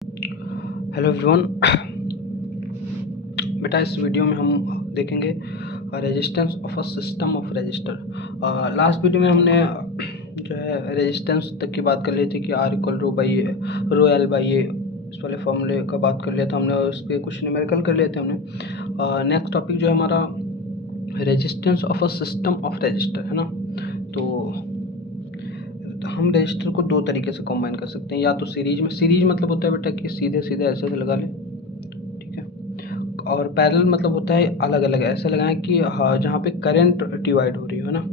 Hello everyone. बेटा इस video में हम देखेंगे resistance of a system of register. Last video में हमने जो है रेजिस्टेंस तक की बात कर ली थी कि R equal rho by rho L by A, इस वाले फॉर्मूले का बात कर लिया था हमने और उसके कुछ न्यूमेरिकल कर लिए थे हमने। नेक्स्ट टॉपिक जो है हमारा resistance of a system of register है ना। तो हम रजिस्टर को दो तरीके से कंबाइन कर सकते हैं, या तो सीरीज में, सीरीज मतलब होता है बेटा कि सीधे सीधे ऐसे लगा लें, ठीक है। और पैरेलल मतलब होता है अलग अलग ऐसे लगाएं कि हाँ, जहाँ पे करंट डिवाइड हो रही हो ना।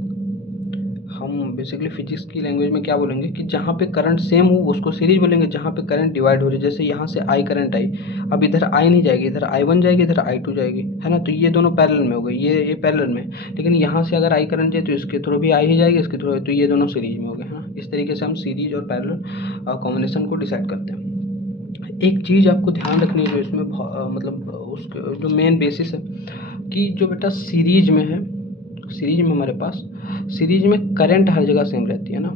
हम बेसिकली फिजिक्स की लैंग्वेज में क्या बोलेंगे कि जहाँ पे करंट सेम हो उसको सीरीज बोलेंगे, जहाँ पे करंट डिवाइड हो रही है। जैसे यहाँ से आई करंट आई, अब इधर आई नहीं जाएगी, इधर आई वन जाएगी, इधर आई टू जाएगी, है ना। तो ये दोनों पैरेलल में हो गए, ये पैरेलल में। लेकिन यहाँ से अगर आई करंट जाए तो इसके थ्रू भी आई ही जाएगी, इसके थ्रू, तो ये दोनों सीरीज में हो गए, है ना। इस तरीके से हम सीरीज और पैरेलल कॉम्बिनेशन को डिसाइड करते हैं। एक चीज़ आपको ध्यान रखनी है जो इसमें मतलब उसके जो मेन बेसिस है कि जो बेटा सीरीज में है, सीरीज में हमारे पास सीरीज में करंट हर जगह सेम रहती है ना।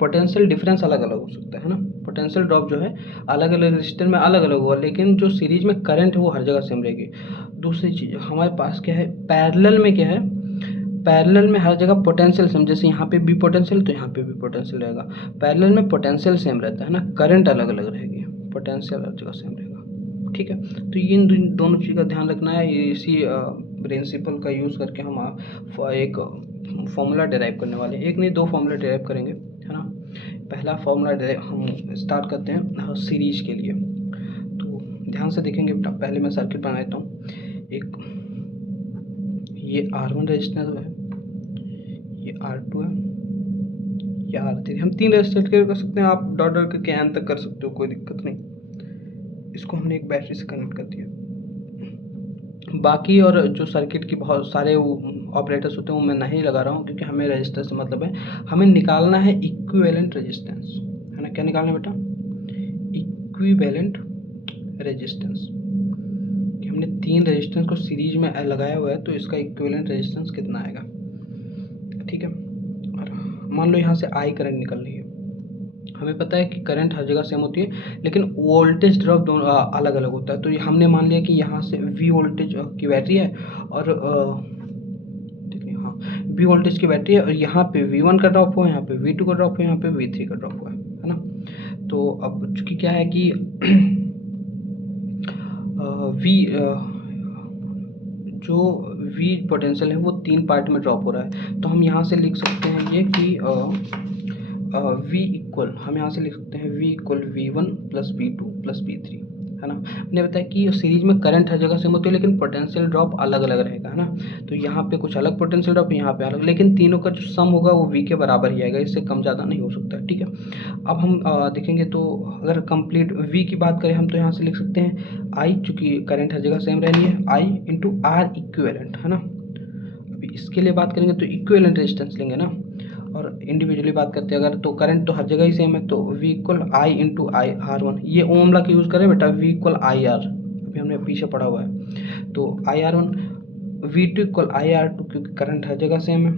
पोटेंशियल डिफरेंस अलग अलग हो सकता है ना, पोटेंशियल ड्रॉप जो है अलग अलग रजिस्टर में अलग अलग होगा, लेकिन जो सीरीज में करंट है वो हर जगह सेम रहेगी। दूसरी चीज़ हमारे पास क्या है, पैरेलल में क्या है, पैरेलल में हर जगह पोटेंशियल सेम, जैसे यहाँ पे भी पोटेंशियल तो यहाँ पे भी पोटेंशियल रहेगा। पैरेलल में पोटेंशियल सेम रहता है ना, करंट अलग अलग रहेगी, पोटेंशियल हर जगह सेम रहेगा, ठीक है। तो इन दोनों चीज़ का ध्यान रखना है। इसी प्रिंसिपल का यूज़ करके हम एक फॉर्मूला डिराइव करने वाले हैं, एक नहीं दो फॉर्मूला डिराइव करेंगे, है ना। पहला फॉर्मूला हम स्टार्ट करते हैं सीरीज के लिए। तो ध्यान से देखेंगे, पहले मैं सर्किट बना देता हूँ। एक ये R1 रजिस्टर है, ये R2 है, ये R3। हम तीन रजिस्टर कर सकते हैं, आप डॉट डॉट करके एन तक कर सकते हो, कोई दिक्कत नहीं। इसको हमने एक बैटरी से कनेक्ट कर दिया। बाकी और जो सर्किट की बहुत सारे ऑपरेटर्स होते हैं वो मैं नहीं लगा रहा हूँ, क्योंकि हमें रजिस्टर से मतलब है, हमें निकालना है इक्विवेलेंट रेजिस्टेंस, है ना। क्या निकालना है बेटा, इक्विवेलेंट रेजिस्टेंस। कि हमने तीन रेजिस्टेंस को सीरीज में लगाया हुआ है तो इसका इक्विवेलेंट रेजिस्टेंस कितना आएगा, ठीक है। और मान लो यहाँ से आई करंट निकल रही है, हमें पता है कि करंट हर जगह सेम होती है, लेकिन वोल्टेज ड्रॉप दोनों अलग अलग होता है। तो हमने मान लिया कि यहाँ से V वोल्टेज की बैटरी है और हाँ V वोल्टेज की बैटरी है, और यहाँ पे V1 का ड्रॉप हुआ, यहाँ पे V2 का ड्रॉप हुआ, यहाँ पे V3 का ड्रॉप हुआ है ना। तो अब चूंकि क्या है कि जो V पोटेंशियल है वो तीन पार्ट में ड्रॉप हो रहा है, तो हम यहाँ से लिख सकते हैं ये कि V इक्वल, हम यहाँ से लिख सकते हैं V equal V1 plus V2 plus V3, है ना। मैंने बताया कि सीरीज में करंट हर जगह सेम होती है, लेकिन पोटेंशियल ड्रॉप अलग अलग रहेगा, है ना। तो यहाँ पे कुछ अलग पोटेंशियल ड्रॉप, यहाँ पे अलग, लेकिन तीनों का जो सम होगा वो V के बराबर ही आएगा, इससे कम ज़्यादा नहीं हो सकता है, ठीक है। अब हम देखेंगे तो अगर कंप्लीट V की बात करें हम, तो यहाँ से लिख सकते हैं I, चूँकि करंट हर जगह सेम रहनी है, I इंटू आर इक्विवेलेंट, है ना। अभी इसके लिए बात करेंगे तो इक्विवेलेंट रेजिस्टेंस लेंगे ना, और इंडिविजुअली बात करते हैं अगर, तो करंट तो हर जगह ही सेम है, तो V इक्वल आई इंटू आई R1। ये ओम लॉ का यूज़ करें बेटा, V इक्वल आई आर, अभी हमने पीछे पढ़ा हुआ है। तो आई R1, V2 इक्वल आई R2, क्योंकि करंट हर जगह सेम है,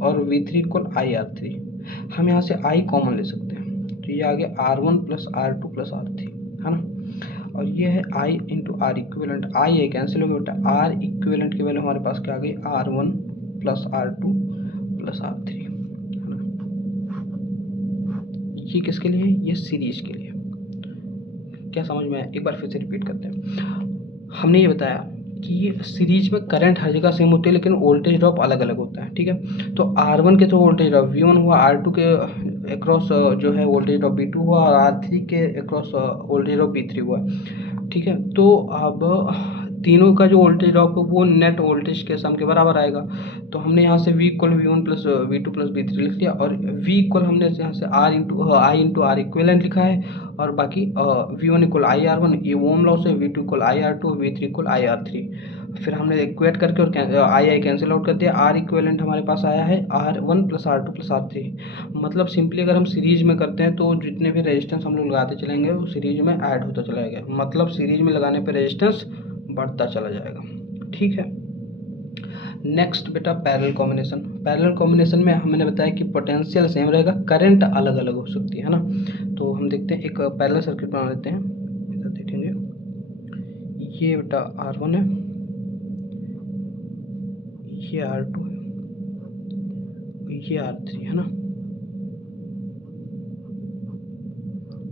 और V3 इक्वल आई R3। हम यहाँ से I कॉमन ले सकते हैं, तो ये आ गया R1 plus R2 plus R3, है ना। और ये है I इंटू आर इक्विवेलेंट, आई है कैंसिल हो गया बेटा, आर इक्विवेलेंट की वैल्यू हमारे पास क्या आ गई, R1 plus R2 plus R3। ये किसके लिए, ये सीरीज के लिए। क्या समझ में आया, एक बार फिर से रिपीट करते हैं। हमने ये बताया कि ये सीरीज में करंट हर जगह सेम होती है, लेकिन वोल्टेज ड्रॉप अलग अलग होता है, ठीक है। तो R1 के थ्रू वोल्टेज ड्रॉप V1 हुआ, R2 के अक्रॉस जो है वोल्टेज ड्रॉप V2 हुआ, और R3 के अक्रॉस वोल्टेज ड्रॉप V3 हुआ, ठीक है। तो अब तीनों का जो वोल्टेज ड्रॉप है वो नेट वोल्टेज के सम के बराबर आएगा। तो हमने यहाँ से V equal V1 plus V2 plus V3 लिख लिया, और V इक्वल हमने यहाँ से R into I into R equivalent लिखा है, और बाकी V1 इक्वल आई R1, ये ओम लॉ से, V2 इक्वल आई R2, V3 इक्वल आई R3। फिर हमने इक्वेट करके और आई कैंसिल आउट कर दिया, R इक्विवेलेंट हमारे पास आया है R1 plus R2 plus R3। मतलब सिंपली अगर हम सीरीज में करते हैं तो जितने भी रेजिस्टेंस हम लोग लगाते चलेंगे वो सीरीज में ऐड होता चला जाएगा, मतलब सीरीज में लगाने पर रेजिस्टेंस बढ़ता चला जाएगा, ठीक है। नेक्स्ट बेटा पैरेलल कॉम्बिनेशन। पैरेलल कॉम्बिनेशन में हमने बताया कि पोटेंशियल सेम रहेगा, करंट अलग अलग हो सकती है ना। तो हम देखते हैं, एक पैरेलल सर्किट बना लेते हैं। इधर देखेंगे, ये बेटा R1 है, ये R2 है, ये R3 है ना।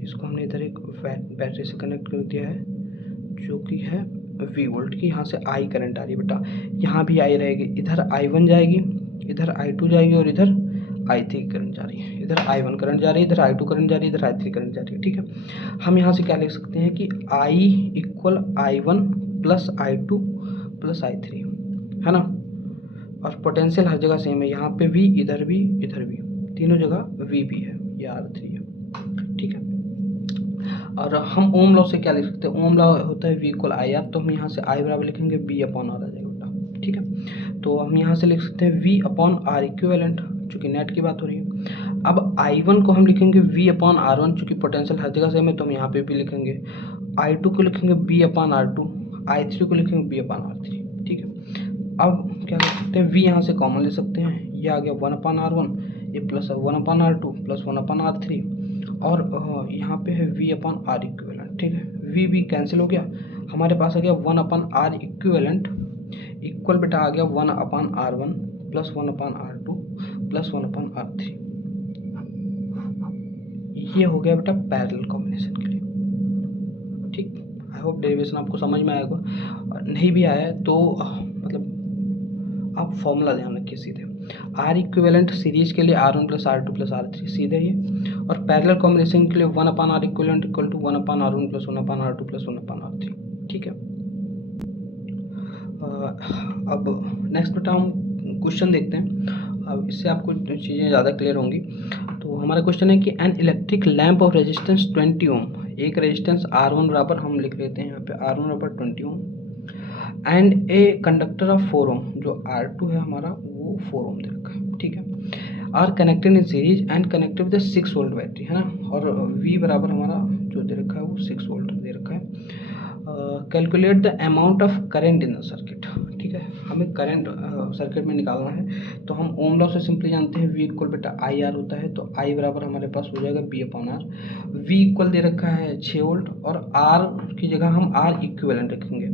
इसको हमने इधर एक बैटरी से कनेक्ट कर दिया है जो कि है V वोल्ट की। यहाँ से I करंट आ रही है बेटा, यहाँ भी I रहेगी, इधर I1 जाएगी, इधर I2 जाएगी और इधर I3 करंट जा रही है। इधर I1 करंट जा रही है, इधर I2 करंट जा रही है, इधर I3 करंट जा रही है। ठीक है, हम यहाँ से क्या लिख सकते हैं कि I equal I1 plus I2 plus I3 है ना। और पोटेंशियल हर जगह सेम है, यहाँ पे V, इधर भी, इधर भी, तीनों जगह V भी है, ये R3 है। ठीक है, और हम ओम लॉ से क्या लिख सकते हैं, ओम लॉ होता है V इक्वल IR, तो हम यहाँ से I बराबर लिखेंगे B अपॉन R आ जाएगा बेटा। ठीक है, तो हम यहाँ से लिख सकते हैं V अपॉन R इक्विवेलेंट, चूँकि नेट की बात हो रही है। अब I1 को हम लिखेंगे V अपॉन R1, चूँकि पोटेंशियल हर जगह सेम है तो हम यहाँ पे भी लिखेंगे। I2 को लिखेंगे B अपॉन R2, I3 को लिखेंगे B अपॉन R3। ठीक है, अब क्या कर सकते हैं, V यहाँ से कॉमन ले सकते हैं, ये आ गया 1 अपॉन R1, ये plus 1 upon R2 plus 1 upon R3, और यहाँ पे है V अपॉन R इक्विवेलेंट। ठीक है, V कैंसिल हो गया, हमारे पास आ गया 1 अपॉन R इक्विवेलेंट इक्वल बेटा आ गया 1 upon R1 plus 1 upon R2 plus 1 upon R3। ये हो गया बेटा पैरेलल कॉम्बिनेशन के लिए। ठीक, आई होप डेरिवेशन आपको समझ में आएगा, नहीं भी आया तो मतलब आप फॉर्मूला ध्यान रखिए सीधे। R इक्विवेलेंट सीरीज के लिए R1 plus R2 plus R3 सीधे ये, और पैरेलल कॉम्बिनेशन के लिए 1 upon R equivalent equal to 1 upon R1 plus 1 upon R2 plus 1 upon R3। ठीक है, अब नेक्स्ट बेटा हम क्वेश्चन देखते हैं, अब इससे आपको चीज़ें ज़्यादा क्लियर होंगी। तो हमारा क्वेश्चन है कि an electric lamp of resistance 20 ओम, एक रेजिस्टेंस R1 बराबर हम लिख लेते हैं यहाँ पे R1 बराबर 20 ओम, एंड ए कंडक्टर ऑफ 4 ओम, जो R2 है हमारा वो 4 ओम दे रखा है। ठीक है, are connected in series and connected with 6 volt battery है ना, और V बराबर हमारा जो दे रखा है वो 6 वोल्ट दे रखा है। Calculate the amount of current in the circuit. ठीक है, हमें करंट सर्किट में निकालना है, तो हम ओम लॉ से सिंपली जानते हैं V इक्वल बेटा IR होता है, तो I बराबर हमारे पास हो जाएगा B upon R। V equal दे रखा है 6 वोल्ट, और R की जगह हम R इक्विवेलेंट रखेंगे।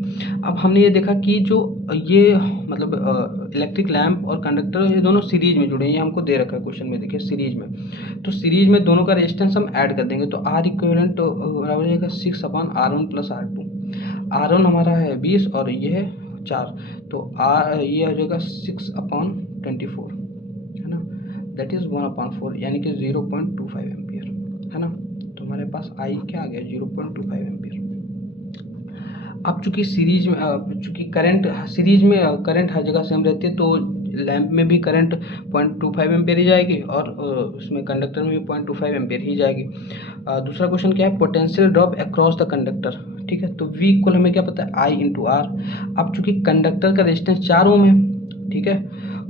अब हमने ये देखा कि जो ये मतलब इलेक्ट्रिक लैंप और कंडक्टर ये दोनों सीरीज में जुड़े हैं, ये हमको दे रखा है क्वेश्चन में, देखिए सीरीज में, तो सीरीज में दोनों का रेजिस्टेंस हम ऐड कर देंगे, तो R इक्विवेलेंट बराबर हो जाएगा 6 upon R1 plus R2। R1 हमारा है 20 और ये है 4, तो ये हो जाएगा 6 अपॉन 24 है ना, दैट इज़ 1 अपॉन 4 यानी कि 0.25 एम्पियर है ना। तो हमारे पास I क्या आ गया 0.25 एम्पियर। अब चूंकि सीरीज में चूंकि करंट सीरीज में करंट हर जगह सेम रहती है, तो लैंप में भी करंट 0.25 एम्पियर ही जाएगी, और उसमें कंडक्टर में भी 0.25 एम्पियर ही जाएगी। दूसरा क्वेश्चन क्या है, potential drop across the conductor. ठीक है, तो V इक्वल हमें क्या पता है I इंटू R। अब चूंकि कंडक्टर का रेजिस्टेंस 4 ओम है, ठीक है,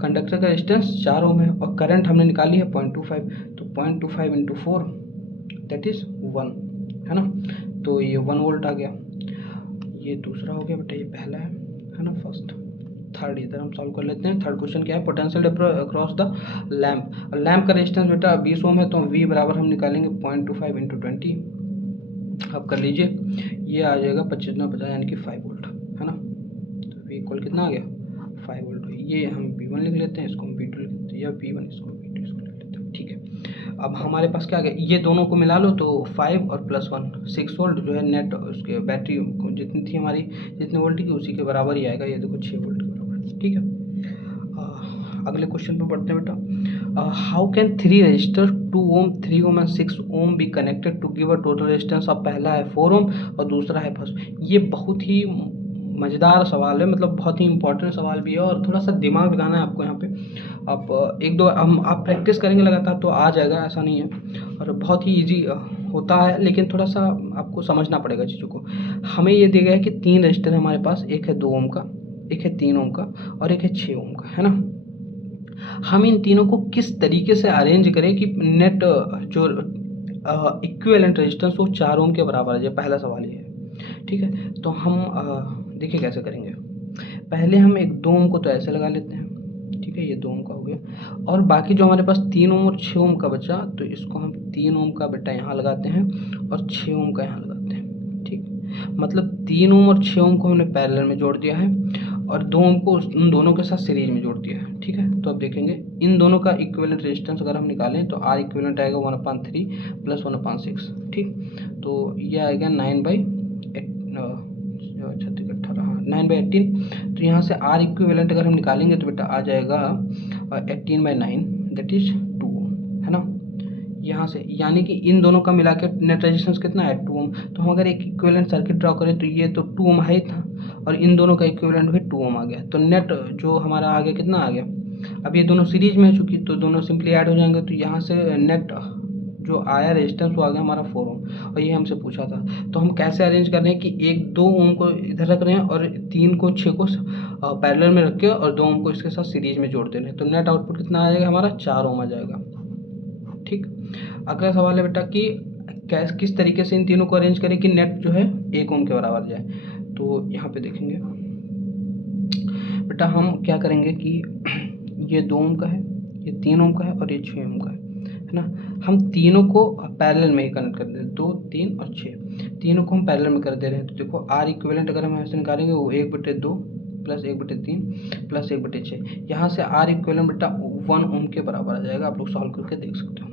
कंडक्टर का रेजिस्टेंस 4 ओम है, और करंट हमने निकाली है 0.25, तो 0.25 इंटू 4 दैट इज़ 1 है ना, तो ये 1 वोल्ट आ गया। ये दूसरा हो गया बेटा, ये पहला है ना, फर्स्ट। थर्ड इधर हम सॉल्व कर लेते हैं। थर्ड क्वेश्चन क्या है, potential across the lamp. Lamp का रेजिस्टेंस बेटा 20 ओम है, तो V बराबर हम निकालेंगे 0.25 इंटू 20। अब कर लीजिए, ये आ जाएगा 25×50 यानी कि 5 वोल्ट है ना, तो V इक्वल कितना आ गया 5 वोल्ट। ये हम V1 लिख लेते हैं, इसको हम V2 लिख लेते हैं, या V1 इसको V2 इसको लिख लेते हैं। ठीक है, अब हमारे पास क्या आ गया, ये दोनों को मिला लो तो 5 और प्लस 1 6 वोल्ट जो है नेट, उसके बैटरी जितनी थी हमारी, जितने वोल्ट की उसी के बराबर ही आएगा, ये देखो 6 वोल्ट के बराबर। ठीक है, अगले क्वेश्चन पे पढ़ते हैं बेटा। How can 3 resistor 2 ohm 3 ohm and 6 ohm be connected to give a total resistance. अब पहला है 4 ओम और दूसरा है फर्स्ट। ये बहुत ही मज़ेदार सवाल है, मतलब बहुत ही इंपॉर्टेंट सवाल भी है, और थोड़ा सा दिमाग लगाना है आपको यहाँ पे। आप एक दो आप प्रैक्टिस करेंगे लगातार तो आ जाएगा, ऐसा नहीं है, और बहुत ही ईजी होता है, लेकिन थोड़ा सा आपको समझना पड़ेगा चीज़ों को। हमें ये दिया गया है कि 3 रजिस्टर है हमारे पास, एक है 2 ओम का, एक है 3 ओम का, और एक है 6 ओम का है ना। हम इन तीनों को किस तरीके से अरेंज करें कि नेट जो इक्विवेलेंट रेजिस्टेंस वो 4 ओम के बराबर आ जाए, पहला सवाल ये है। ठीक है, तो हम देखिए कैसे करेंगे। पहले हम एक 2 ओम को तो ऐसे लगा लेते हैं, ठीक है, ये 2 ओम का हो गया, और बाकी जो हमारे पास 3 ओम और 6 ओम का बचा, तो इसको हम 3 ओम का बेटा यहाँ लगाते हैं और 6 ओम का यहाँ लगाते हैं। ठीक, मतलब 3 ओम और 6 ओम को हमने पैरेलल में जोड़ दिया है और 2 ओम को उन दोनों के साथ सीरीज में जोड़ दिया है। ठीक है, तो अब देखेंगे इन दोनों का इक्विवेलेंट रेजिस्टेंस अगर हम निकालें तो R इक्विवेलेंट आएगा 1/3 प्लस 1/6। ठीक, तो ये आएगा 9/18। तो यहाँ से R इक्विवेलेंट अगर हम निकालेंगे तो बेटा आ जाएगा 18/9 दैट इज 2 ओम, है ना। यहाँ से यानी कि इन दोनों का मिला के नेट रेजिस्टेंस कितना है 2 ओम। तो हम अगर एक इक्विवेलेंट सर्किट ड्रॉ करें तो ये तो 2 ओम है ही था और इन दोनों का इक्विवेलेंट भी 2 ओम आ गया। तो नेट जो हमारा आ गया कितना आ गया, अब ये दोनों सीरीज में है चूँकि, तो दोनों सिंपली ऐड हो जाएंगे। तो यहाँ से नेट जो आया रेजिस्टेंस वो आ गया हमारा 4 ओम और ये हमसे पूछा था। तो हम कैसे अरेंज कर रहे हैं कि 2 ओम को इधर रख रहे हैं और 3 को 6 को पैरेलल में रख के और 2 ओम को इसके साथ सीरीज में जोड़ दे रहे हैं। तो नेट आउटपुट कितना आ जाएगा हमारा 4 ओम आ जाएगा। ठीक, अगला सवाल है बेटा कि किस तरीके से इन तीनों को अरेंज करें कि नेट जो है 1 ओम के बराबर जाए। तो यहाँ पे देखेंगे बेटा हम क्या करेंगे कि ये 2 ओम का है, ये 3 ओम का है और ये 6 ओम का है ना। हम तीनों को पैरेलल में ही कनेक्ट कर दे रहे हैं, 2, 3 और 6 तीनों को हम पैरेलल में कर दे रहे हैं। तो देखो R इक्विवेलेंट अगर हम ऐसे निकालेंगे वो 1/2 प्लस 1/3 प्लस 1/6। यहाँ से R इक्विवेलेंट बेटा 1 ओम के बराबर आ जाएगा। आप लोग सॉल्व करके देख सकते हो।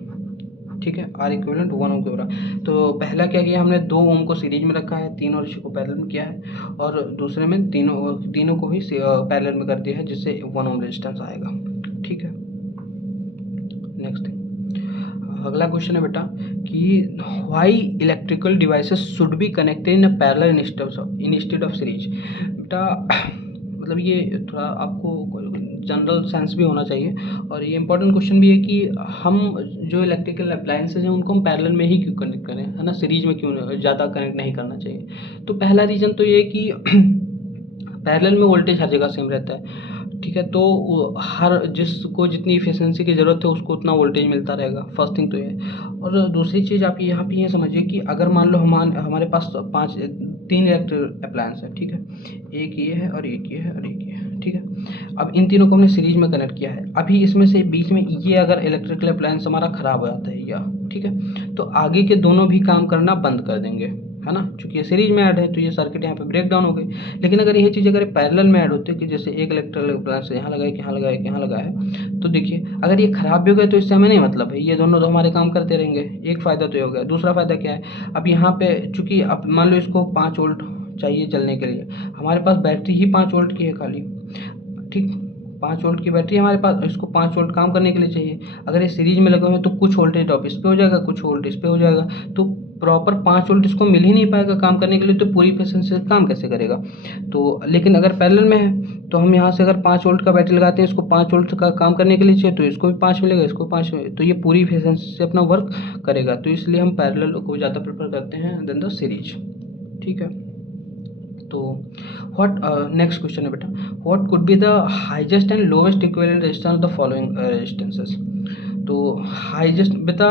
ठीक है, R इक्विवेलेंट 1 ओम के बराबर। तो पहला क्या किया हमने, 2 ओम को सीरीज में रखा है, 3 और 6 को पैरेलल में किया है और दूसरे में तीनों को ही पैरेलल में कर दिया है जिससे 1 ओम रेजिस्टेंस आएगा। ठीक है, नेक्स्ट थिंग, अगला क्वेश्चन है बेटा कि why electrical devices should be connected in a parallel instead of series. बेटा मतलब ये थोड़ा आपको जनरल सेंस भी होना चाहिए और ये इंपॉर्टेंट क्वेश्चन भी है कि हम जो इलेक्ट्रिकल अप्लायंसेज हैं उनको हम पैरेलल में ही क्यों कनेक्ट करें, है ना, सीरीज में क्यों ज़्यादा कनेक्ट नहीं करना चाहिए। तो पहला रीज़न तो ये कि पैरेलल में वोल्टेज हर जगह सेम रहता है। ठीक है, तो हर जिसको जितनी इफिशिएंसी की ज़रूरत है उसको उतना वोल्टेज मिलता रहेगा। फर्स्ट थिंग तो ये। और दूसरी चीज़ आप यहाँ पे ये समझिए कि अगर मान लो हमारे पास 3 इलेक्ट्रिकल अप्लायंस है। ठीक है, एक ये है और एक ये है और एक ये है। ठीक है, अब इन तीनों को हमने सीरीज में कनेक्ट किया है। अभी इसमें से बीच में ये अगर इलेक्ट्रिकल अप्लायंस हमारा ख़राब हो जाता है या, ठीक है, तो आगे के दोनों भी काम करना बंद कर देंगे, है ना, क्योंकि ये सीरीज में ऐड है तो ये सर्किट यहाँ पे ब्रेक डाउन हो गई। लेकिन अगर ये चीज़ अगर पैरेलल में ऐड होती है कि जैसे एक इलेक्ट्रिकल अप्लायंस यहाँ लगाए, यहाँ लगाए, यहाँ लगाए, तो देखिए अगर ये खराब भी हो गया तो इससे हमें नहीं मतलब है, ये दोनों तो हमारे काम करते रहेंगे। एक फ़ायदा तो ये हो गया। दूसरा फ़ायदा क्या है, अब यहाँ पे चूँकि अब मान लो इसको 5 वोल्ट चाहिए चलने के लिए, हमारे पास बैटरी ही 5 वोल्ट की है खाली। ठीक, 5 वोल्ट की बैटरी हमारे पास, इसको 5 वोल्ट काम करने के लिए चाहिए। अगर ये सीरीज में लगे हुए हैं तो कुछ वोल्टेज ड्रॉप इस पे हो जाएगा, कुछ वोल्टेज इस पे हो जाएगा, तो प्रॉपर 5 वोल्ट इसको मिल ही नहीं पाएगा काम करने के लिए, तो पूरी एफिशिएंसी से काम कैसे करेगा। तो लेकिन अगर पैरेलल में है तो हम यहाँ से अगर 5 वोल्ट का बैटरी लगाते हैं, इसको 5 वोल्ट का काम करने के लिए चाहिए तो इसको भी 5 मिलेगा, इसको 5 मिलेगा, तो ये पूरी एफिशिएंसी से अपना वर्क करेगा। तो इसलिए हम पैरेलल को ज़्यादा प्रेफर करते हैं देन द सीरीज। ठीक है, तो व्हाट नेक्स्ट क्वेश्चन है बेटा, what could be the highest and lowest equivalent resistance of the following resistances. तो हाईएस्ट बेटा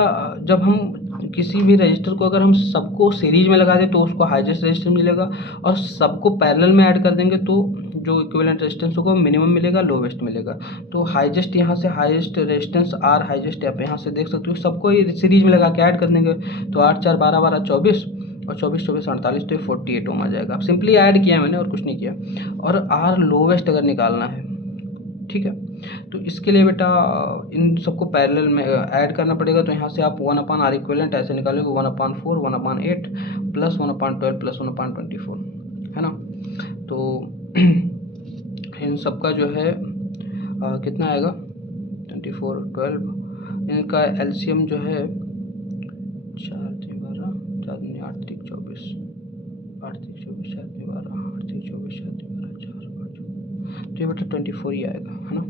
जब हम किसी भी रजिस्टर को अगर हम सबको सीरीज में लगा दें तो उसको हाईएस्ट रेजिस्टेंस मिलेगा और सबको पैरेलल में ऐड कर देंगे तो जो इक्विवेलेंट रेजिस्टेंस होगा मिनिमम मिलेगा, लोवेस्ट मिलेगा। तो हाईएस्ट यहाँ से हाईएस्ट रेजिस्टेंस R हाईएस्ट आप यहाँ से देख सकते हो, सबको ये सीरीज में लगा के ऐड कर देंगे तो 8 4 12 12 24 और 24 24 48 तो 48 ओम आ जाएगा। अब सिंपली ऐड किया है मैंने और कुछ नहीं किया। और R लोवेस्ट अगर निकालना है, ठीक है, तो इसके लिए बेटा इन सबको पैरेलल में ऐड करना पड़ेगा। तो यहाँ से आप 1/R इक्विवेलेंट ऐसे निकालोगे 1/4 1/8 प्लस 1/12 प्लस 1/24, है ना। तो इन सबका जो है कितना आएगा 24 12, इनका एलसीएम जो है 4 3 12 4 2 8 3 24 8 3 24 4 2 12 8 3 24 4 2 12 4 8, तो ये बेटा 24 ही आएगा, है ना।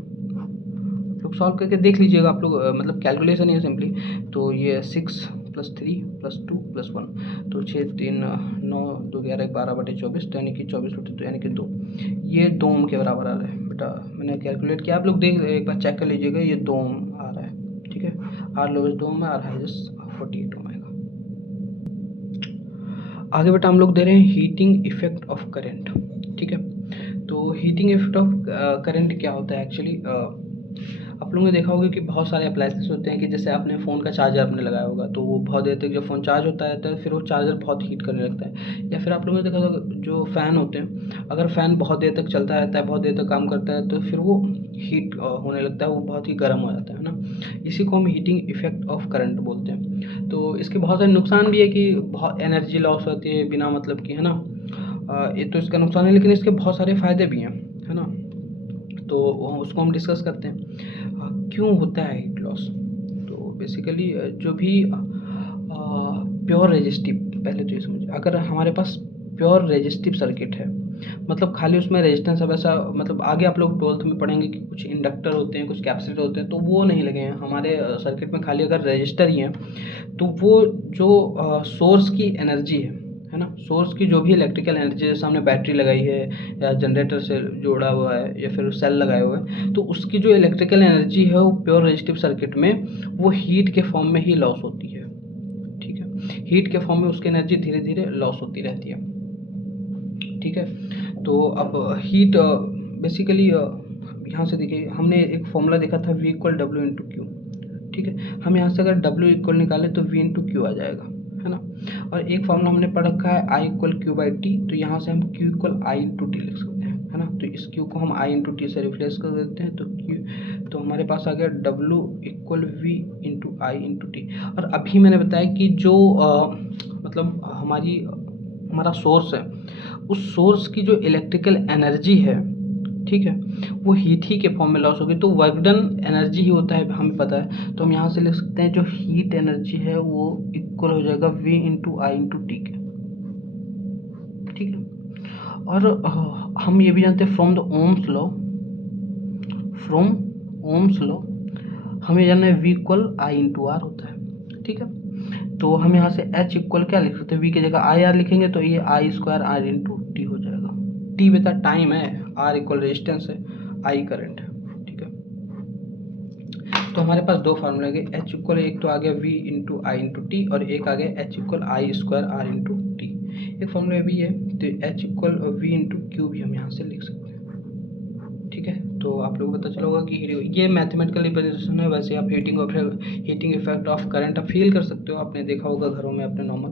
लोग सॉल्व करके देख लीजिएगा आप लोग, मतलब कैलकुलेशन ही है सिंपली। तो ये 6 + 3 + 2 + 1 तो 6 3 9 2 11 12/24 तो यानी कि 24 तो यानी कि 2, ये 2 ओम के बराबर आ रहा है बेटा। मैंने कैलकुलेट किया, आप लोग देख एक बार चेक कर लीजिएगा, ये 2 ओम आ रहा है। ठीक है, R लोवेस्ट 2 ओम है, R हाईएस्ट 48 ओम आएगा। आगे बेटा हम लोग दे रहे हैं हीटिंग इफेक्ट ऑफ करंट। ठीक है, तो हीटिंग इफेक्ट ऑफ करंट क्या होता है एक्चुअली, आप लोगों ने देखा होगा कि बहुत सारे अप्लायंसेस होते हैं कि जैसे आपने फ़ोन का चार्जर आपने लगाया होगा, तो वो बहुत देर तक जब फ़ोन चार्ज होता है तो फिर वो चार्जर बहुत हीट करने लगता है। या फिर आप लोगों ने देखा होगा जो फ़ैन होते हैं, अगर फ़ैन बहुत देर तक चलता रहता है, बहुत देर तक काम करता है, तो फिर वो हीट होने लगता है, वो बहुत ही गर्म हो जाता है ना। इसी को हम हीटिंग इफ़ेक्ट ऑफ करंट बोलते हैं। तो इसके बहुत सारे नुकसान भी है कि बहुत एनर्जी लॉस होती है बिना मतलब की, है ना। ये तो इसका नुकसान है, लेकिन इसके बहुत सारे फ़ायदे भी हैं, है ना। तो उसको हम डिस्कस करते हैं। क्यों होता है हीट लॉस? तो बेसिकली जो भी प्योर रेजिस्टिव, पहले तो ये समझिए, अगर हमारे पास प्योर रेजिस्टिव सर्किट है, मतलब खाली उसमें रेजिस्टेंस, अब ऐसा मतलब आगे आप लोग 12th में पढ़ेंगे कि कुछ इंडक्टर होते हैं, कुछ कैपेसिटर होते हैं, तो वो नहीं लगे हैं हमारे सर्किट में, खाली अगर रजिस्टर ही हैं, तो वो जो सोर्स की एनर्जी है ना, सोर्स की जो भी इलेक्ट्रिकल एनर्जी, जैसे हमने बैटरी लगाई है या जनरेटर से जोड़ा हुआ है या फिर सेल लगाए हुए हैं, तो उसकी जो इलेक्ट्रिकल एनर्जी है वो प्योर रेजिस्टिव सर्किट में वो हीट के फॉर्म में ही लॉस होती है। ठीक है, हीट के फॉर्म में उसकी एनर्जी धीरे धीरे लॉस होती रहती है। ठीक है, तो अब हीट बेसिकली यहाँ से देखिए, हमने एक फॉर्मूला देखा था V = W × Q। ठीक है, हम यहाँ से अगर W इक्वल निकाले तो V × Q आ जाएगा, है ना। और एक फॉर्मूला हमने पढ़ रखा है I = Q/T, तो यहाँ से हम Q = I × T लिख सकते हैं, है ना। तो इस Q को हम I × T से रिप्लेस कर देते हैं, तो Q, तो हमारे पास आ गया W = V × I × T। और अभी मैंने बताया कि जो मतलब हमारा सोर्स है, उस सोर्स की जो इलेक्ट्रिकल एनर्जी है, ठीक है, वो हीट ही के फॉर्म में लॉस होगी, तो वर्क डन एनर्जी ही होता है, हमें पता है। तो हम यहाँ से लिख सकते हैं जो हीट एनर्जी है वो इक्वल हो जाएगा V × I × T के। ठीक है, और हम ये भी जानते हैं फ्रॉम ओम्स लॉ हमें जानना है V = I × R होता है। ठीक है, तो हम यहाँ से H इक्वल क्या लिख सकते हैं, V की जगह IR लिखेंगे तो ये I² R × T हो जाएगा। T बेटा टाइम है, R इक्वल रेजिस्टेंस है, I करंट है। ठीक है, तो हमारे पास दो फार्मूले गए, H इक्वल एक तो आ गया V × I × T और एक आ गया H = I² R × T। एक फार्मूला भी है, तो H = V × Q भी हम यहाँ से लिख सकते हैं। ठीक है, तो आप लोगों को पता चला होगा कि ये मैथमेटिकल रिप्रेजेंटेशन है। वैसे आप हीटिंग इफेक्ट ऑफ करंट आप फील कर सकते हो, आपने देखा होगा घरों में अपने नॉर्मल।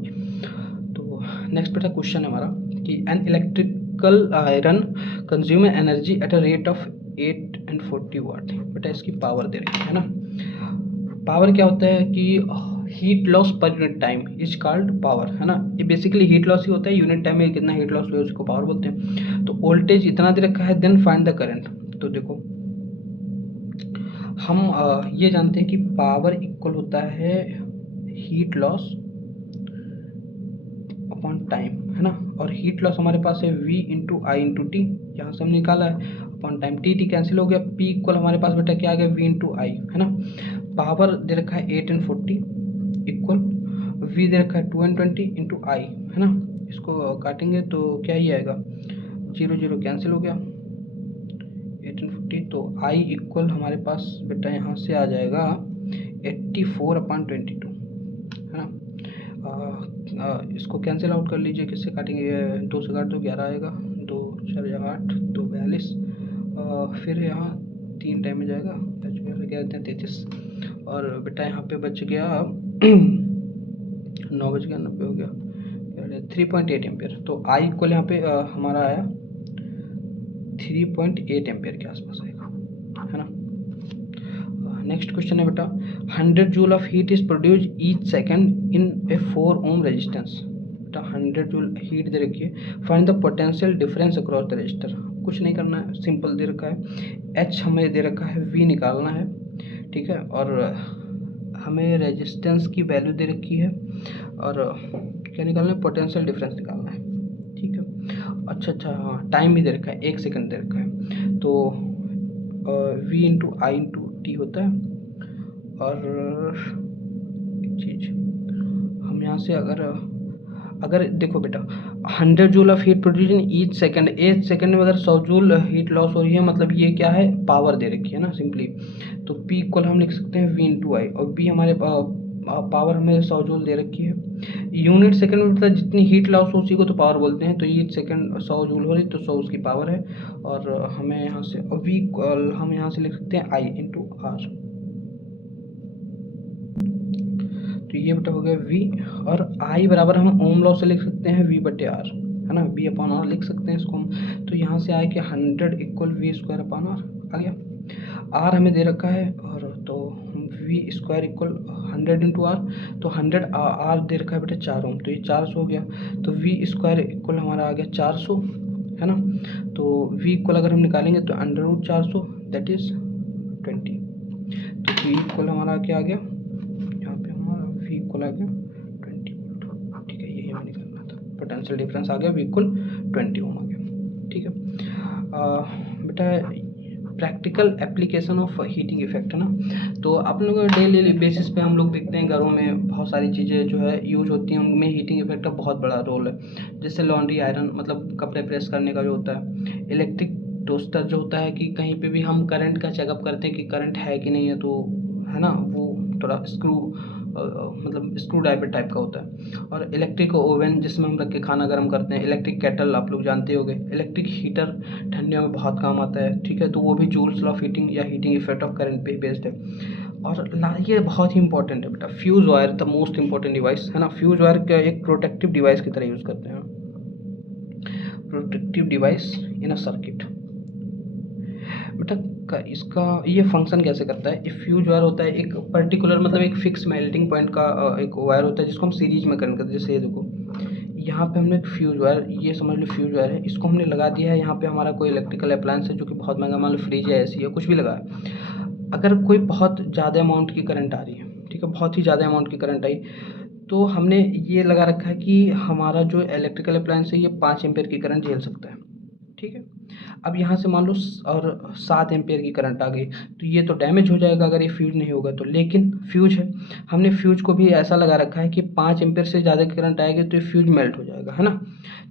तो नेक्स्ट बेटा क्वेश्चन है हमारा कि an electrical iron consume energy at a rate of 840 वाट। बेटा इसकी पावर दे रही है ना। पावर क्या होता है कि heat loss per unit time is called power, है ना। ये बेसिकली हीट लॉस ही होता है, यूनिट टाइम में कितना हीट लॉस हुआ उसको पावर बोलते हैं। तो वोल्टेज इतना दे रखा है, देन फाइंड द करंट। तो देखो हम ये जानते हैं कि पावर इक्वल होता है हीट लॉस अपॉन टाइम, है ना। और हीट लॉस हमारे पास है V × I × T, यहाँ से हम निकाला है, अपॉन टाइम, T कैंसिल हो गया, P इक्वल हमारे पास बेटा क्या आ गया V × I, है ना। पावर दे रखा है 8 × 40 इक्वल V दे रखा है 2 × 20 × I, है ना। इसको काटेंगे तो क्या ही आएगा, 0 0 कैंसिल हो गया, 8 × 40, तो I इक्वल हमारे पास बेटा यहाँ से आ जाएगा 84/22, है ना। इसको कैंसिल आउट कर लीजिए, किससे काटेंगे, 2 से काट दो, 11 आएगा, 2 4 8 2 42, फिर यहाँ 3 टाइम में जाएगा, 33, और बेटा यहाँ पे बच गया 9 बज गया, 90 हो गया, 3.8 एम्पियर। तो I इक्वल यहाँ पे हमारा आया 3.8 एम्पियर के आसपास आएगा, है ना। नेक्स्ट क्वेश्चन है बेटा 100 joule of heat is produce each second in a 4 ohm resistance. बेटा 100 जूल हीट दे रखी है, find the potential difference across the resistor. कुछ नहीं करना है, सिंपल दे रखा है, H हमें दे रखा है, V निकालना है, ठीक है, और हमें रेजिस्टेंस की वैल्यू दे रखी है, और क्या निकालना है, पोटेंशियल डिफरेंस निकालना है। ठीक है, अच्छा हाँ, टाइम भी दे रखा है, 1 सेकंड दे रखा है, तो V × I × T होता है। और एक चीज़ हम यहाँ से अगर देखो बेटा 100 joule of heat produce in each second, 1 second में अगर 100 जूल हीट लॉस हो रही है, मतलब ये क्या है, पावर दे रखी है ना सिंपली। तो P इक्वल हम लिख सकते हैं V × I, और B हमारे पावर हमें 100 जूल दे रखी है। यूनिट सेकंड में मतलब जितनी हीट लॉस हो उसी को तो पावर बोलते हैं। तो ये सेकंड 100 जूल हो रही तो 100 उसकी पावर है। और हमें यहाँ से वी हम यहाँ से लिख सकते हैं आई इंटू आर। तो ये बेटा हो गया वी, और आई बराबर हम ओम लॉ से लिख सकते हैं वी बटे आर, है ना, वी अपॉन आर लिख सकते हैं इसको हम। तो यहाँ से आए कि 100 equal V square upon R आ गया। आर हमें दे रखा है, और तो V square equal 100 into R. तो 100 आर दे रखा है बेटा 4 ओम, तो ये 400 हो गया। तो वी स्क्वायर इक्वल हमारा आ गया 400, है ना। तो वी इक्वल अगर हम निकालेंगे तो अंडर रूट 400 दैट इज 20। तो वी इक्वल हमारा क्या आ गया, यहाँ पे हमारा वी इक्वल आ गया 20 वोल्ट। ठीक है, यही हमें निकालना था। पोटेंशियल डिफरेंस आ गया वी इक्वल 20 ओम आ गया। ठीक है बेटा, practical application of heating effect, है ना। तो आप लोग डेली बेसिस पे हम लोग देखते हैं घरों में बहुत सारी चीज़ें जो है यूज होती हैं, उनमें हीटिंग इफेक्ट का बहुत बड़ा रोल है। जैसे लॉन्ड्री आयरन, मतलब कपड़े प्रेस करने का जो होता है। इलेक्ट्रिक टोस्टर जो होता है कि कहीं पे भी हम करंट का चेकअप करते हैं कि करंट है कि नहीं है, तो है ना, वो थोड़ा मतलब स्क्रू ड्राइवर टाइप का होता है। और इलेक्ट्रिक ओवन जिसमें हम रख के खाना गर्म करते हैं। इलेक्ट्रिक केटल आप लोग जानते होंगे। इलेक्ट्रिक हीटर ठंडियों में बहुत काम आता है। ठीक है, तो वो भी जूल्स लॉ ऑफ हीटिंग या हीटिंग इफेक्ट ऑफ करंट पे बेस्ड है। और ये बहुत ही इंपॉर्टेंट है बेटा, fuse wire the most important device, है ना। फ्यूज वायर का एक प्रोटेक्टिव डिवाइस की तरह यूज करते हैं, protective device in a circuit. बेटा इसका ये फंक्शन कैसे करता है। फ्यूज वायर होता है एक पर्टिकुलर, मतलब एक फिक्स मेल्टिंग पॉइंट का एक वायर होता है जिसको हम सीरीज में कनेक्ट करते हैं। जैसे ये देखो, यहाँ पे हमने एक फ्यूज वायर, ये समझ लो फ्यूज वायर है, इसको हमने लगा दिया है यहाँ पे। हमारा कोई इलेक्ट्रिकल अप्लायंस है जो कि बहुत महंगा, मान लो फ्रिज है, एसी है, कुछ भी लगा है। अगर कोई बहुत ज़्यादा अमाउंट की करंट आ रही है, ठीक है, बहुत ही ज़्यादा अमाउंट की करंट आई, तो हमने ये लगा रखा है कि हमारा जो इलेक्ट्रिकल अप्लायंस है ये 5 एम्पेयर की करंट झेल सकता है। ठीक है, अब यहाँ से मान लो और 7 एम्पेयर की करंट आ गई, तो ये तो डैमेज हो जाएगा अगर ये फ्यूज नहीं होगा तो। लेकिन फ्यूज है, हमने फ्यूज को भी ऐसा लगा रखा है कि 5 एम्पेयर से ज़्यादा की करंट आएगी तो ये फ्यूज मेल्ट हो जाएगा, है ना।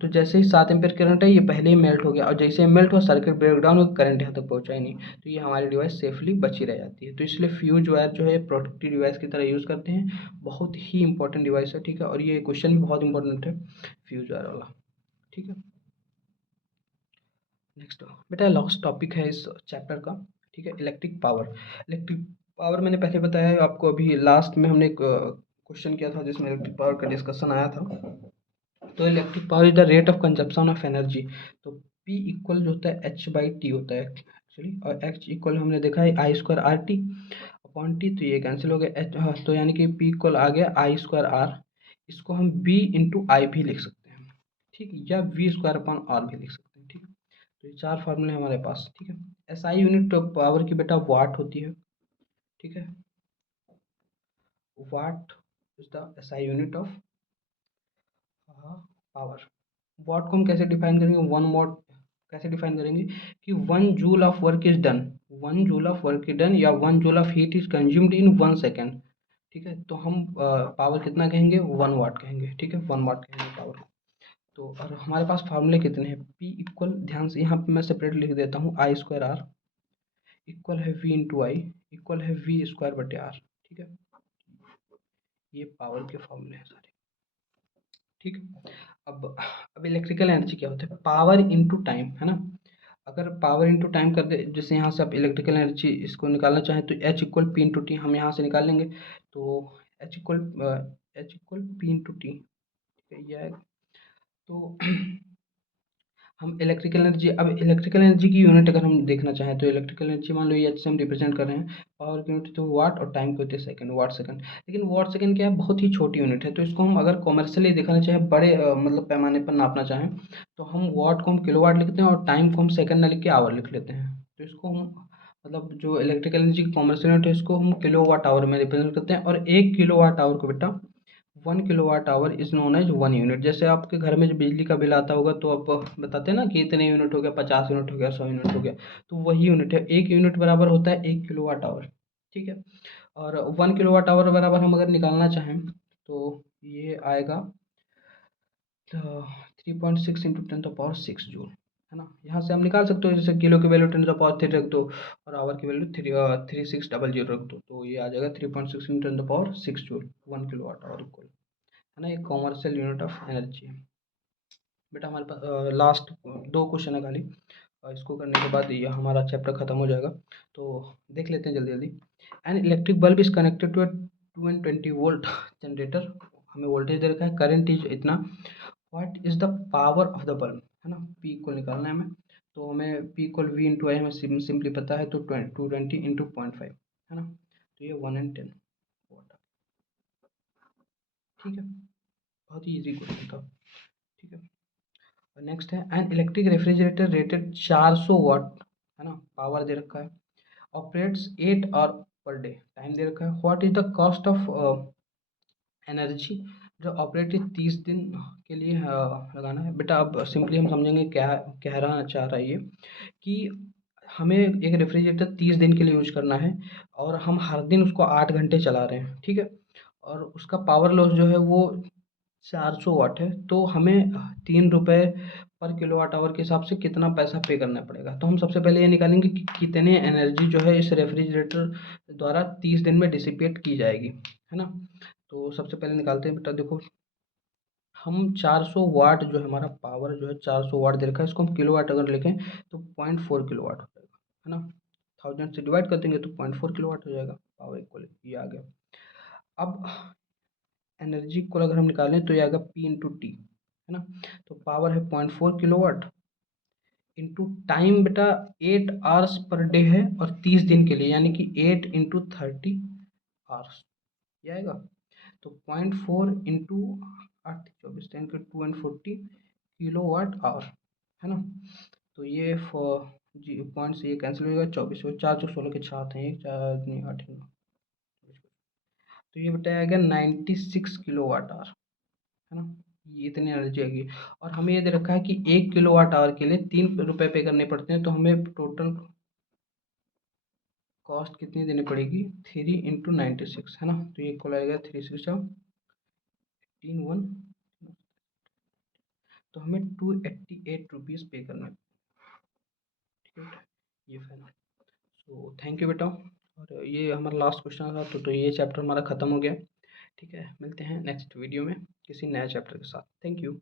तो जैसे ही 7 एम्पेयर करंट है, ये पहले ही मेल्ट हो गया, और जैसे ही मेल्ट हुआ सर्किट ब्रेकडाउन हो, करंट यहाँ तक पहुँचा ही नहीं, तो ये हमारी डिवाइस सेफली बची रह जाती है। तो इसलिए फ्यूज वायर जो है प्रोटेक्टिव डिवाइस की तरह यूज़ करते हैं। बहुत ही इंपॉर्टेंट डिवाइस है, ठीक है। और ये क्वेश्चन भी बहुत इंपॉर्टेंट है फ्यूज वायर वाला, ठीक है। नेक्स्ट बेटा लास्ट टॉपिक है इस चैप्टर का, ठीक है, इलेक्ट्रिक पावर। इलेक्ट्रिक पावर मैंने पहले बताया है आपको, अभी लास्ट में हमने एक क्वेश्चन किया था जिसमें इलेक्ट्रिक पावर का डिस्कशन आया था। तो electric power is the rate of consumption of energy. तो पी इक्वल जो होता है एच बाई टी होता है एक्चुअली, और एच इक्वल हमने देखा है I square R T upon T. तो ये कैंसिल हो गया एच, हाँ, तो यानी कि पी इक्वल आ गया आई स्क्वायर आर। इसको हम बी इंटू आई भी लिख सकते हैं, ठीक, या वी स्क्वायर अपॉन आर भी लिख सकते हैं, ठीक। तो ये 4 फार्मूले हमारे पास, ठीक है। एसआई यूनिट पावर की बेटा वाट होती है, ठीक है। What is the SI unit of power. Watt को हम कैसे डिफाइन करेंगे, 1 वाट कैसे डिफाइन करेंगे कि 1 joule of work is done, 1 joule of work is done, या 1 joule of heat is consumed in 1 second. ठीक है, तो हम पावर कितना कहेंगे, 1 वाट कहेंगे, ठीक है, 1 वाट कहेंगे पावर। तो और हमारे पास फार्मूले कितने हैं, पी इक्वल, ध्यान से यहाँ पे मैं सेपरेट लिख देता हूँ, आई स्क्वायर आर इक्वल है वी इंटू आई इक्वल है वी स्क्वायर बटे आर, ठीक है। ये पावर के फॉर्मूले हैं सारे, ठीक है। अब इलेक्ट्रिकल एनर्जी क्या होता है, पावर इनटू टाइम, है ना। अगर पावर इनटू टाइम कर दे, जैसे यहाँ से आप इलेक्ट्रिकल एनर्जी इसको निकालना चाहें तो H equal P into T हम यहाँ से निकाल लेंगे। तो H equal P into T, ठीक है, यह है। तो हम इलेक्ट्रिकल एनर्जी, अब इलेक्ट्रिकल एनर्जी की यूनिट अगर हम देखना चाहें तो इलेक्ट्रिकल एनर्जी मान लो ये एच से हम रिप्रेजेंट कर रहे हैं, पावर की यूनिट तो वाट, और टाइम की होती है सेकंड, वाट सेकंड। लेकिन वाट सेकंड क्या है, बहुत ही छोटी यूनिट है। तो इसको हम अगर कॉमर्शियली देखना चाहें, बड़े मतलब पैमाने पर नापना चाहें, तो हम वाट को हम किलो वाट लिखते हैं और टाइम को हम सेकंड ना लिख के आवर लिख लेते हैं। तो इसको हम मतलब जो इलेक्ट्रिकल एनर्जी की कॉमर्शियल यूनिट है इसको हम किलो वाट आवर में रिप्रेजेंट करते हैं। और 1 किलो वाट आवर को बेटा 1 kilo watt hour is known as 1 unit. जैसे आपके घर में जो बिजली का बिल आता होगा तो आप बताते हैं ना कि इतने यूनिट हो गया, 50 यूनिट हो गया, 100 यूनिट हो गया, तो वही यूनिट है। 1 यूनिट बराबर होता है 1 किलो वाट आवर, ठीक है। और 1 किलो वाट आवर बराबर हम अगर निकालना चाहें तो ये आएगा 3.6 इंटू 10 द पावर 6 जूल, है ना। यहाँ से हम निकाल सकते हो, जैसे किलो की वैल्यू 10⁻³ रख दो और आवर की वैल्यू 3600 रख दो, तो ये आ जाएगा 3.6 × 10⁻6 joule 1 kilo watt hour equal, है ना। ये कॉमर्शियल यूनिट ऑफ एनर्जी है। बेटा हमारे पास लास्ट 2 क्वेश्चन है खाली, और इसको करने के बाद ये हमारा चैप्टर खत्म हो जाएगा। तो देख लेते हैं जल्दी जल्दी। An electric bulb is connected to 220 volt generator, हमें वोल्टेज दे रखा है, करंट इज इतना, what is the power of the bulb, है ना। पी इक्वल निकालना है हमें, तो हमें P equal V into I हमें सिंपली पता है, तो 220 इंटू 0.5, है ना, तो ये 110 वाट। ठीक है, बहुत ही ईजी क्वेश्चन था। ठीक है, नेक्स्ट है an electric refrigerator rated 400 watt, है ना, पावर दे रखा है, operates 8 hour per day, time दे रखा है, what is the cost of energy जो ऑपरेटेड 30 दिन के लिए लगाना है। बेटा अब सिंपली हम समझेंगे क्या कह रहा चाह रहा है ये, कि हमें एक रेफ्रिजरेटर 30 दिन के लिए यूज करना है और हम हर दिन उसको 8 घंटे चला रहे हैं, ठीक है, और उसका पावर लॉस जो है वो 400 वाट है, तो हमें 3 रुपये पर किलो वाट आवर के हिसाब से कितना पैसा पे करना पड़ेगा। तो हम सबसे पहले ये निकालेंगे कि कितने एनर्जी जो है इस रेफ्रिजरेटर द्वारा 30 दिन में डिसिपेट की जाएगी, है ना। तो सबसे पहले निकालते हैं बेटा, देखो हम 400 वाट जो है हमारा पावर जो है 400 वाट दे रखा है, इसको हम किलो वाट अगर लिखें तो 0.4 किलो वाट हो जाएगा, है ना। 1000 से डिवाइड कर देंगे तो 0.4 किलो वाट हो जाएगा, पावर इक्वल ये आ गया। अब एनर्जी को अगर हम निकालें तो ये आएगा पी इंटू टी, है ना, तो पावर है 0.4 किलो वाट इंटू टाइम बेटा 8 आवर्स पर डे है और 30 दिन के लिए, यानी कि 8 इंटू 30 आवर्स, ये आएगा। तो 0.4 इंटू 8 24 10 के 240 किलो वाट आवर, है ना। तो ये जी पॉइंट से ये कैंसिल हो जाएगा, 24 और 4 16 के 6 हैं, 1 4 नहीं 8 9, तो ये बेटा आएगा 96 किलो वाट आवर, है ना। ये इतनी एनर्जी आएगी, और हमें ये दे रखा है कि 1 किलो वाट आवर के लिए 3 रुपये पे करने पड़ते हैं, तो हमें टोटल कॉस्ट कितनी देनी पड़ेगी, 3 × 96, है ना, तो ये इक्वल आएगा 3 6 18 1, तो हमें 288 रुपीज़ पे करना है। ठीक है बेटा, ये फाइनल। सो थैंक यू बेटा, और ये हमारा लास्ट क्वेश्चन था, तो ये चैप्टर हमारा ख़त्म हो गया। ठीक है, मिलते हैं नेक्स्ट वीडियो में किसी नए चैप्टर के साथ। Thank you.